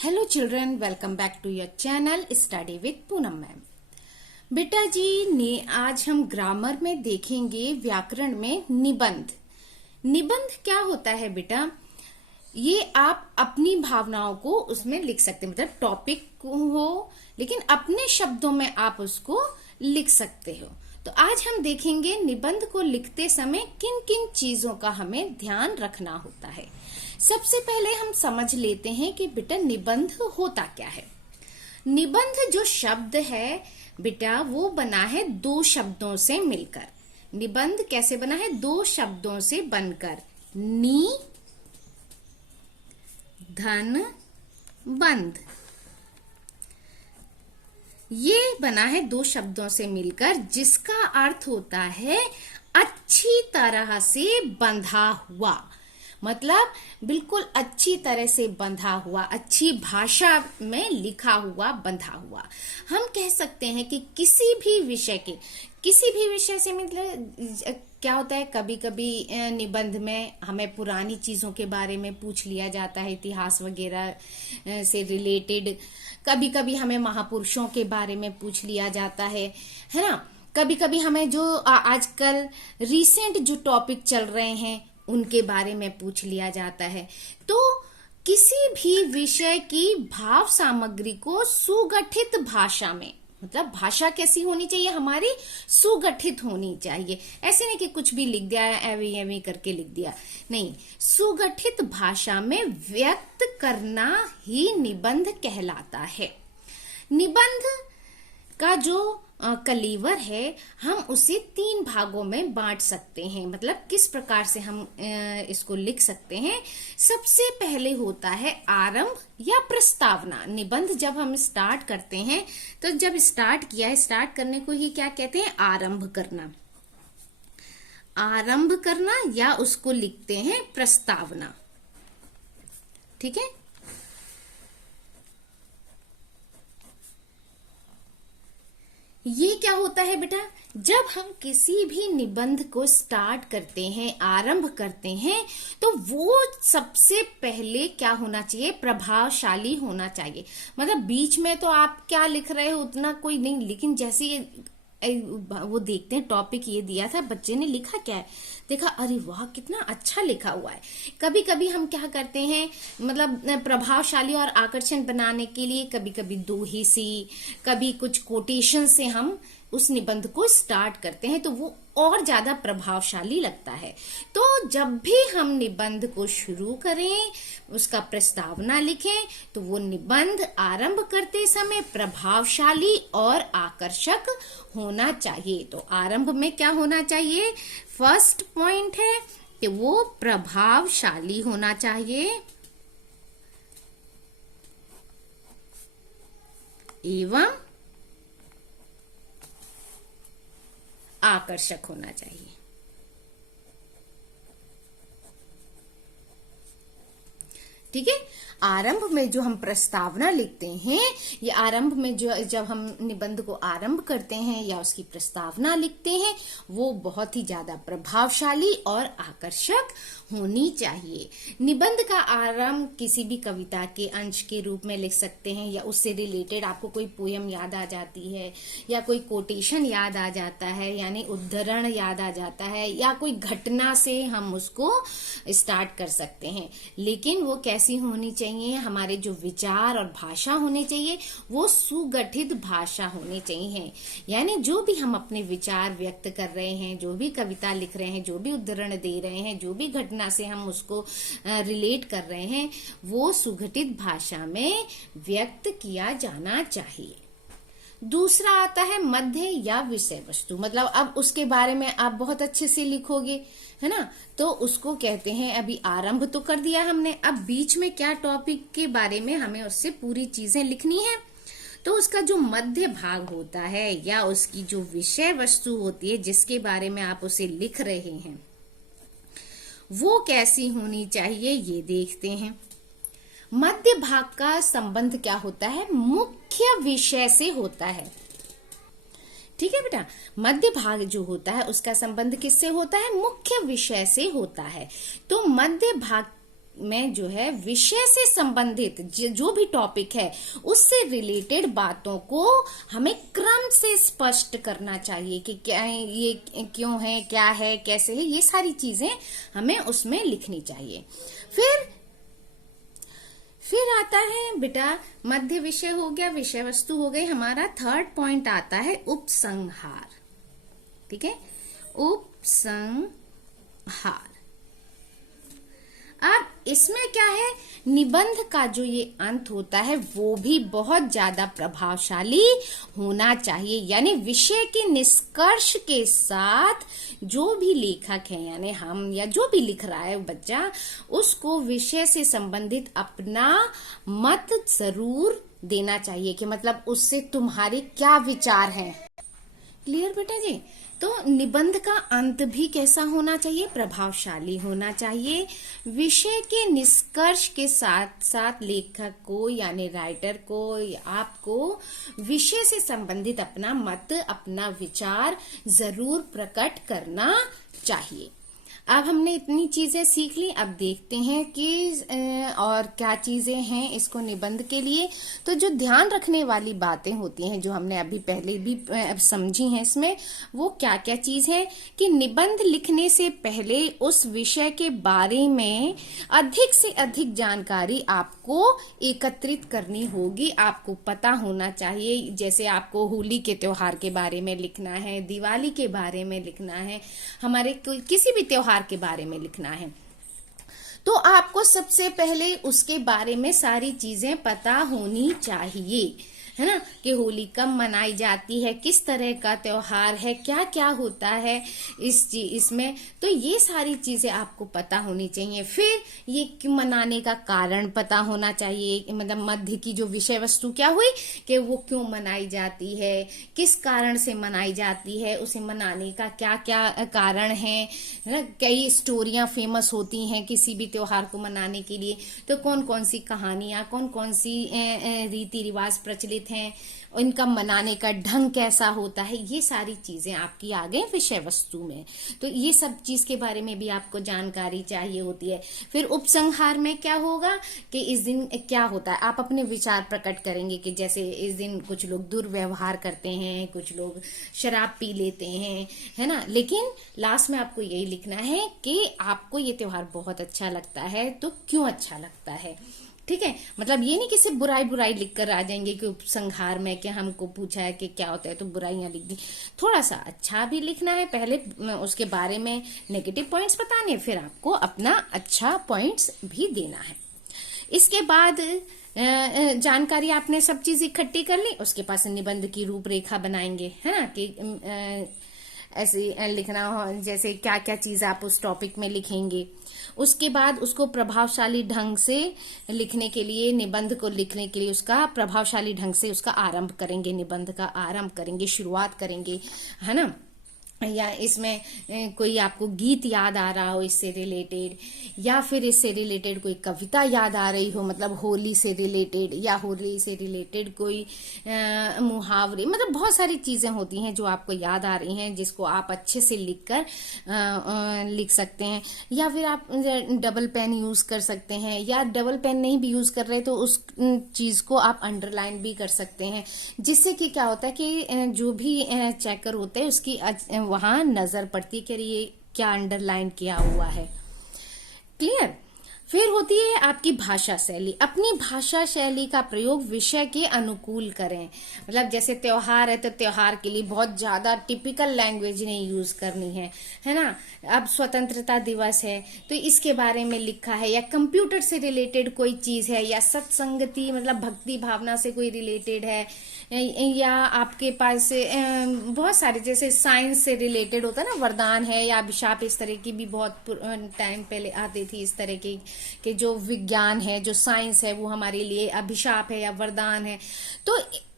Hello children, welcome back to your channel study with Poonam ma'am. बेटा जी ने आज हम ग्रामर में देखेंगे व्याकरण में निबंध। निबंध क्या होता है बेटा? ये आप अपनी भावनाओं को उसमें लिख सकते हैं, मतलब टॉपिक हो लेकिन अपने शब्दों में आप उसको लिख सकते हो। तो आज हम देखेंगे निबंध को लिखते समय किन किन चीजों का हमें ध्यान रखना होता है। सबसे पहले हम समझ लेते हैं कि बेटा निबंध होता क्या है। निबंध जो शब्द है बेटा वो बना है दो शब्दों से मिलकर। निबंध कैसे बना है? दो शब्दों से बनकर। नि धन बंध, ये बना है दो शब्दों से मिलकर, जिसका अर्थ होता है अच्छी तरह से बंधा हुआ। मतलब बिल्कुल अच्छी तरह से बंधा हुआ, अच्छी भाषा में लिखा हुआ, बंधा हुआ। हम कह सकते हैं कि किसी भी विषय से मतलब क्या होता है, कभी कभी निबंध में हमें पुरानी चीजों के बारे में पूछ लिया जाता है, इतिहास वगैरह से रिलेटेड। कभी कभी हमें महापुरुषों के बारे में पूछ लिया जाता है ना। कभी कभी हमें जो आजकल रिसेंट जो टॉपिक चल रहे हैं उनके बारे में पूछ लिया जाता है। तो किसी भी विषय की भाव सामग्री को सुगठित भाषा में, मतलब भाषा कैसी होनी चाहिए हमारी? सुगठित होनी चाहिए। ऐसे नहीं कि कुछ भी लिख दिया, एवी एवी करके लिख दिया, नहीं। सुगठित भाषा में व्यक्त करना ही निबंध कहलाता है। निबंध का जो कलीवर है हम उसे तीन भागों में बांट सकते हैं। मतलब किस प्रकार से हम इसको लिख सकते हैं। सबसे पहले होता है आरंभ या प्रस्तावना। निबंध जब हम स्टार्ट करते हैं तो जब स्टार्ट किया है, स्टार्ट करने को ही क्या कहते हैं? आरंभ करना। आरंभ करना या उसको लिखते हैं प्रस्तावना। ठीक है। ये क्या होता है बेटा? जब हम किसी भी निबंध को स्टार्ट करते हैं, आरंभ करते हैं, तो वो सबसे पहले क्या होना चाहिए? प्रभावशाली होना चाहिए। मतलब बीच में तो आप क्या लिख रहे हो उतना कोई नहीं, लेकिन जैसे वो देखते हैं टॉपिक ये दिया था, बच्चे ने लिखा क्या है, देखा, अरे वाह कितना अच्छा लिखा हुआ है। कभी कभी हम क्या करते हैं, मतलब प्रभावशाली और आकर्षण बनाने के लिए कभी कभी दोहे से, कभी कुछ कोटेशन से हम उस निबंध को स्टार्ट करते हैं, तो वो और ज्यादा प्रभावशाली लगता है। तो जब भी हम निबंध को शुरू करें, उसका प्रस्तावना लिखें, तो वो निबंध आरंभ करते समय प्रभावशाली और आकर्षक होना चाहिए। तो आरंभ में क्या होना चाहिए? फर्स्ट पॉइंट है कि वो प्रभावशाली होना चाहिए एवं आकर्षक होना चाहिए। ठीक है। आरंभ में जो हम प्रस्तावना लिखते हैं, ये आरंभ में जो जब हम निबंध को आरंभ करते हैं या उसकी प्रस्तावना लिखते हैं, वो बहुत ही ज्यादा प्रभावशाली और आकर्षक होनी चाहिए। निबंध का आरंभ किसी भी कविता के अंश के रूप में लिख सकते हैं, या उससे रिलेटेड आपको कोई पोयम याद आ जाती है, या कोई कोटेशन याद आ जाता है, यानी उद्धरण याद आ जाता है, या कोई घटना से हम उसको स्टार्ट कर सकते हैं। लेकिन वो कैसी होनी चाहिए? हमारे जो विचार और भाषा होने चाहिए वो सुगठित भाषा होनी चाहिए। यानी जो भी हम अपने विचार व्यक्त कर रहे हैं, जो भी कविता लिख रहे हैं, जो भी उद्धरण दे रहे हैं, जो भी घटना से हम उसको रिलेट कर रहे हैं, वो सुगठित भाषा में व्यक्त किया जाना चाहिए। दूसरा आता है मध्य या विषय वस्तु। मतलब अब उसके बारे में आप बहुत अच्छे से लिखोगे, है ना, तो उसको कहते हैं, अभी आरंभ तो कर दिया हमने, अब बीच में क्या टॉपिक के बारे में हमें उससे पूरी चीजें लिखनी है। तो उसका जो मध्य भाग होता है या उसकी जो विषय वस्तु होती है जिसके बारे में आप उसे लिख रहे हैं, वो कैसी होनी चाहिए ये देखते हैं। मध्य भाग का संबंध क्या होता है? मुख्य विषय से होता है। ठीक है बेटा, मध्य भाग जो होता है उसका संबंध किससे होता है? मुख्य विषय से होता है। तो मध्य भाग में जो है विषय से संबंधित जो भी टॉपिक है उससे रिलेटेड बातों को हमें क्रम से स्पष्ट करना चाहिए कि क्या है, ये क्यों है, क्या है, कैसे है, ये सारी चीजें हमें उसमें लिखनी चाहिए। फिर आता है बेटा मध्य विषय हो गया, विषय वस्तु हो गई। हमारा थर्ड पॉइंट आता है उपसंहार। ठीक है, उपसंहार। अब इसमें क्या है, निबंध का जो ये अंत होता है वो भी बहुत ज्यादा प्रभावशाली होना चाहिए। यानी विषय के निष्कर्ष के साथ जो भी लेखक है, यानी हम या जो भी लिख रहा है बच्चा, उसको विषय से संबंधित अपना मत जरूर देना चाहिए कि मतलब उससे तुम्हारे क्या विचार हैं। क्लियर बेटा जी? तो निबंध का अंत भी कैसा होना चाहिए, प्रभावशाली होना चाहिए। विषय के निष्कर्ष के साथ साथ लेखक को यानी राइटर को या आपको विषय से संबंधित अपना मत, अपना विचार जरूर प्रकट करना चाहिए। अब हमने इतनी चीजें सीख ली, अब देखते हैं कि और क्या चीजें हैं इसको निबंध के लिए। तो जो ध्यान रखने वाली बातें होती हैं जो हमने अभी पहले भी समझी हैं इसमें, वो क्या क्या चीज है कि निबंध लिखने से पहले उस विषय के बारे में अधिक से अधिक जानकारी आपको एकत्रित करनी होगी, आपको पता होना चाहिए। जैसे आपको होली के त्योहार के बारे में लिखना है, दिवाली के बारे में लिखना है, हमारे किसी भी त्योहार के बारे में लिखना है, तो आपको सबसे पहले उसके बारे में सारी चीजें पता होनी चाहिए, है ना, कि होली कब मनाई जाती है, किस तरह का त्योहार है, क्या क्या होता है इसमें। तो ये सारी चीजें आपको पता होनी चाहिए। फिर ये क्यों मनाने का कारण पता होना चाहिए, मतलब मध्य की जो विषय वस्तु क्या हुई कि वो क्यों मनाई जाती है, किस कारण से मनाई जाती है, उसे मनाने का क्या क्या कारण है ना। कई स्टोरियां फेमस होती हैं किसी भी त्योहार को मनाने के लिए, तो कौन कौन सी कहानियां, कौन कौन सी रीति रिवाज प्रचलित हैं, इनका मनाने का ढंग कैसा होता है, ये सारी चीजें आपकी आ गई विषय वस्तु में। तो ये सब चीज के बारे में भी आपको जानकारी चाहिए होती है। फिर उपसंहार में क्या होगा कि इस दिन क्या होता है, आप अपने विचार प्रकट करेंगे कि जैसे इस दिन कुछ लोग दुर्व्यवहार करते हैं, कुछ लोग शराब पी लेते हैं, है ना। लेकिन लास्ट में आपको यही लिखना है कि आपको ये त्योहार बहुत अच्छा लगता है, तो क्यों अच्छा लगता है। ठीक है, मतलब ये नहीं कि सिर्फ बुराई बुराई लिख कर आ जाएंगे कि उपसंहार में कि हमको पूछा है कि क्या होता है तो बुराइयां लिख दी। थोड़ा सा अच्छा भी लिखना है, पहले उसके बारे में नेगेटिव पॉइंट्स बताने, फिर आपको अपना अच्छा पॉइंट्स भी देना है। इसके बाद जानकारी आपने सब चीज इकट्ठी कर ली, उसके पास निबंध की रूपरेखा बनाएंगे, है ना, कि ऐसे लिखना हो जैसे क्या क्या चीज आप उस टॉपिक में लिखेंगे। उसके बाद उसको प्रभावशाली ढंग से लिखने के लिए, निबंध को लिखने के लिए उसका प्रभावशाली ढंग से उसका आरंभ करेंगे, निबंध का आरंभ करेंगे, शुरुआत करेंगे, है ना। या इसमें कोई आपको गीत याद आ रहा हो इससे रिलेटेड, या फिर इससे रिलेटेड कोई कविता याद आ रही हो, मतलब होली से रिलेटेड, या होली से रिलेटेड कोई मुहावरे, मतलब बहुत सारी चीजें होती हैं जो आपको याद आ रही हैं जिसको आप अच्छे से लिख सकते हैं। या फिर आप डबल पेन यूज कर सकते हैं, या डबल पेन नहीं भी यूज कर रहे तो उस चीज को आप अंडरलाइन भी कर सकते हैं, जिससे कि क्या होता है कि जो भी चेकर होता है उसकी वहां नजर पड़ती है कि ये क्या अंडरलाइन किया हुआ है। क्लियर। फिर होती है आपकी भाषा शैली। अपनी भाषा शैली का प्रयोग विषय के अनुकूल करें, मतलब जैसे त्योहार है तो त्योहार के लिए बहुत ज्यादा टिपिकल लैंग्वेज नहीं यूज करनी है ना। अब स्वतंत्रता दिवस है तो इसके बारे में लिखा है, या कंप्यूटर से रिलेटेड कोई चीज है, या सत्संगति मतलब भक्ति भावना से कोई रिलेटेड है, या आपके पास बहुत सारे जैसे साइंस से रिलेटेड होता है ना, वरदान है या अभिशाप, इस तरह की भी बहुत टाइम पहले आती थी इस तरह की कि जो विज्ञान है, जो साइंस है वो हमारे लिए अभिशाप है या वरदान है। तो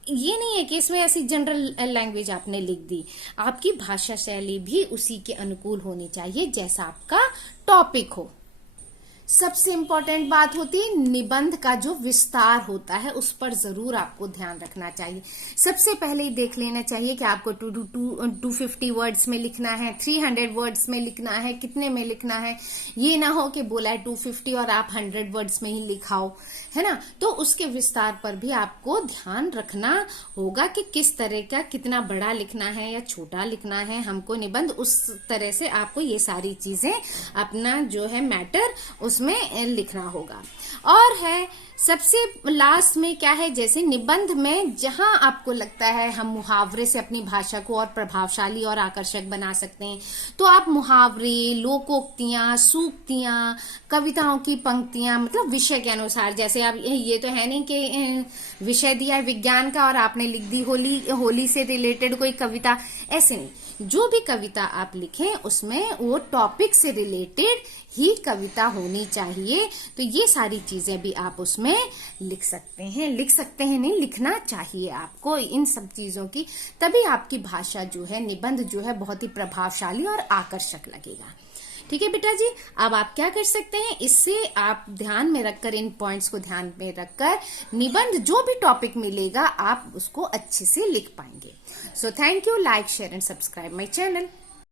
ये नहीं है कि इसमें ऐसी जनरल लैंग्वेज आपने लिख दी, आपकी भाषा शैली भी उसी के अनुकूल होनी चाहिए जैसा आपका टॉपिक हो। सबसे इंपॉर्टेंट बात होती है निबंध का जो विस्तार होता है उस पर जरूर आपको ध्यान रखना चाहिए। सबसे पहले ही देख लेना चाहिए कि आपको 250 वर्ड्स में लिखना है, 300 वर्ड्स में लिखना है, कितने में लिखना है। ये ना हो कि बोला है 250 और आप 100 वर्ड्स में ही लिखाओ, है ना। तो उसके विस्तार पर भी आपको ध्यान रखना होगा कि किस तरह का, कितना बड़ा लिखना है या छोटा लिखना है हमको निबंध। उस तरह से आपको ये सारी चीजें अपना जो है मैटर उसमें लिखना होगा। और है सबसे लास्ट में क्या है, जैसे निबंध में जहां आपको लगता है हम मुहावरे से अपनी भाषा को और प्रभावशाली और आकर्षक बना सकते हैं, तो आप मुहावरे, लोकोक्तियां, सूक्तियां, कविताओं की पंक्तियां, मतलब विषय के अनुसार। जैसे आप, ये तो है नहीं कि विषय दिया है विज्ञान का और आपने लिख दी होली से रिलेटेड कोई कविता, ऐसे नहीं। जो भी कविता आप लिखें उसमें वो टॉपिक से रिलेटेड ही कविता होनी चाहिए। तो ये सारी चीजें भी आप उसमें लिख सकते हैं नहीं, लिखना चाहिए आपको इन सब चीजों की। तभी आपकी भाषा जो है, निबंध जो है, बहुत ही प्रभावशाली और आकर्षक लगेगा। ठीक है बेटा जी, अब आप क्या कर सकते हैं, इससे आप ध्यान में रखकर, इन पॉइंट्स को ध्यान में रखकर निबंध जो भी टॉपिक मिलेगा आप उसको अच्छे से लिख पाएंगे। So thank you, like, share and subscribe my channel.